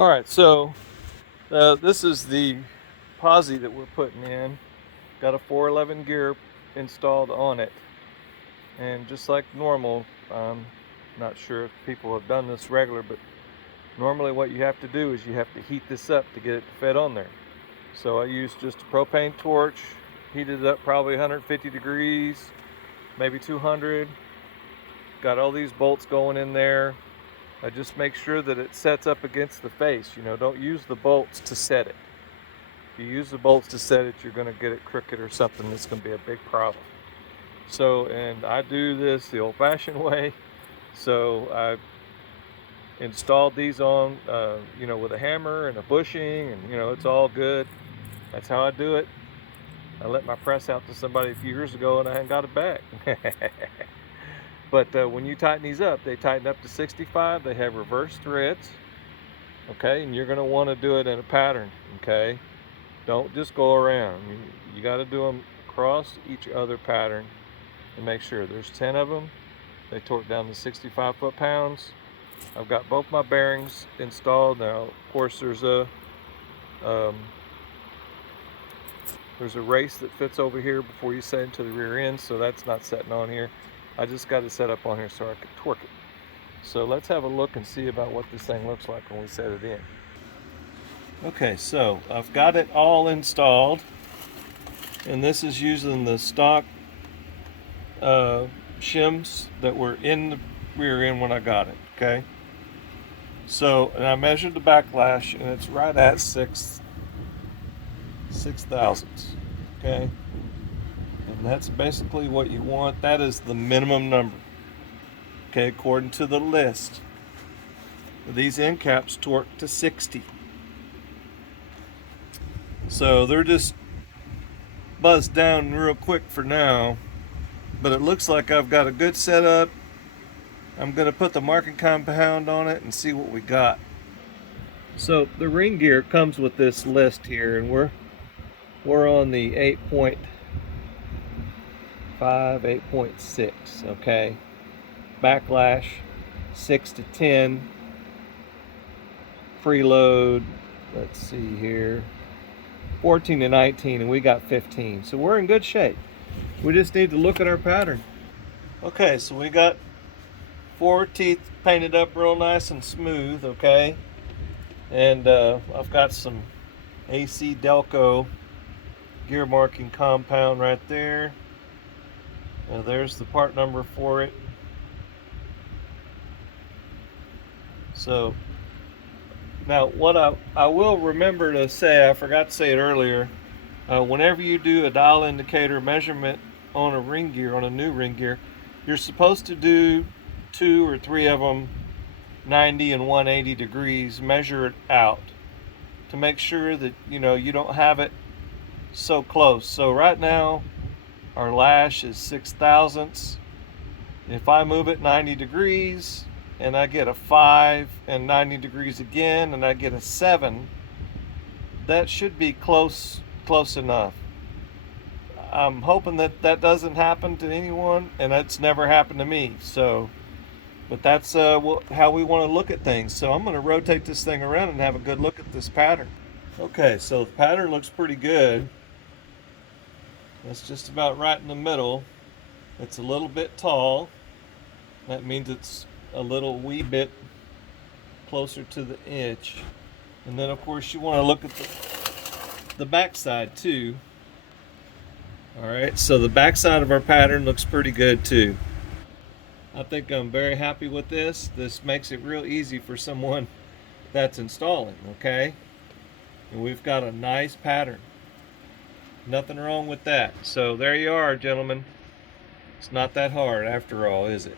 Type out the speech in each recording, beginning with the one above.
All right, so this is the posi that we're putting in. Got a 411 gear installed on it, and just like normal, not sure if people have done this regular, but normally what you have to do is you have to heat this up to get it to fit on there. So I used just a propane torch, heated it up probably 150 degrees, maybe 200. Got all these bolts going in there. I just make sure that it sets up against the face. Don't use the bolts to set it. If you use the bolts to set it, you're going to get it crooked or something. That's going to be a big problem. So, and I do this the old-fashioned way. So I installed these on, with a hammer and a bushing, and it's all good. That's how I do it. I let my press out to somebody a few years ago, and I hadn't got it back. But when you tighten these up, they tighten up to 65. They have reverse threads, okay? And you're going to want to do it in a pattern, okay? Don't just go around. You got to do them across each other pattern to make sure. There's 10 of them. They torque down to 65 foot-pounds. I've got both my bearings installed. Now, of course, there's a race that fits over here before you set into the rear end, so that's not setting on here. I just got it set up on here so I can torque it. So let's have a look and see about what this thing looks like when we set it in. Okay, so I've got it all installed, and this is using the stock shims that were in the rear end when I got it, okay? So, and I measured the backlash, and it's right at 6 thousandths, okay? And that's basically what you want. That is the minimum number, okay, according to the list. These end caps torque to 60. So they're just buzzed down real quick for now, but it looks like I've got a good setup. I'm going to put the marking compound on it and see what we got. So the ring gear comes with this list here, and we're on the 8.5, 8.6, okay? Backlash 6 to 10. Preload, let's see here, 14 to 19, and we got 15. So we're in good shape. We just need to look at our pattern. Okay, so we got 4 teeth painted up real nice and smooth, okay? And I've got some AC Delco gear marking compound right there. There's the part number for it. So now what I will remember to say, I forgot to say it earlier, whenever you do a dial indicator measurement on a ring gear, on a new ring gear, you're supposed to do 2 or 3 of them 90 and 180 degrees, measure it out to make sure that you don't have it so close. So right now our lash is 6 thousandths. If I move it 90 degrees and I get a 5, and 90 degrees again and I get a 7, that should be close enough. I'm hoping that doesn't happen to anyone, and that's never happened to me. So, but that's how we want to look at things. So I'm going to rotate this thing around and have a good look at this pattern. Okay, so the pattern looks pretty good. That's just about right in the middle. It's a little bit tall. That means it's a little wee bit closer to the edge. And then of course you want to look at the back side too. Alright, so the back side of our pattern looks pretty good too. I think I'm very happy with this. This makes it real easy for someone that's installing, okay? And we've got a nice pattern. Nothing wrong with that. So there you are, gentlemen. It's not that hard after all, is it?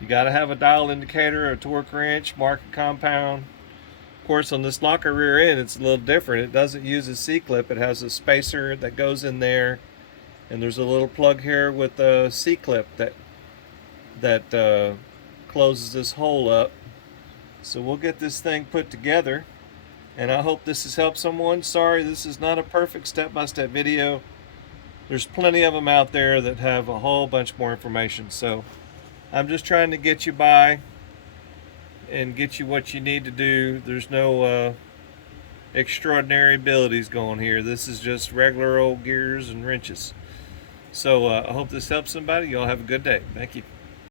You got to have a dial indicator, a torque wrench, marking compound. Of course, on this locker rear end, it's a little different. It doesn't use a C-clip. It has a spacer that goes in there, and there's a little plug here with a C-clip that closes this hole up. So we'll get this thing put together, and I hope this has helped someone. Sorry, this is not a perfect step-by-step video. There's plenty of them out there that have a whole bunch more information. So I'm just trying to get you by and get you what you need to do. There's no extraordinary abilities going here. This is just regular old gears and wrenches. So I hope this helps somebody. Y'all have a good day. Thank you.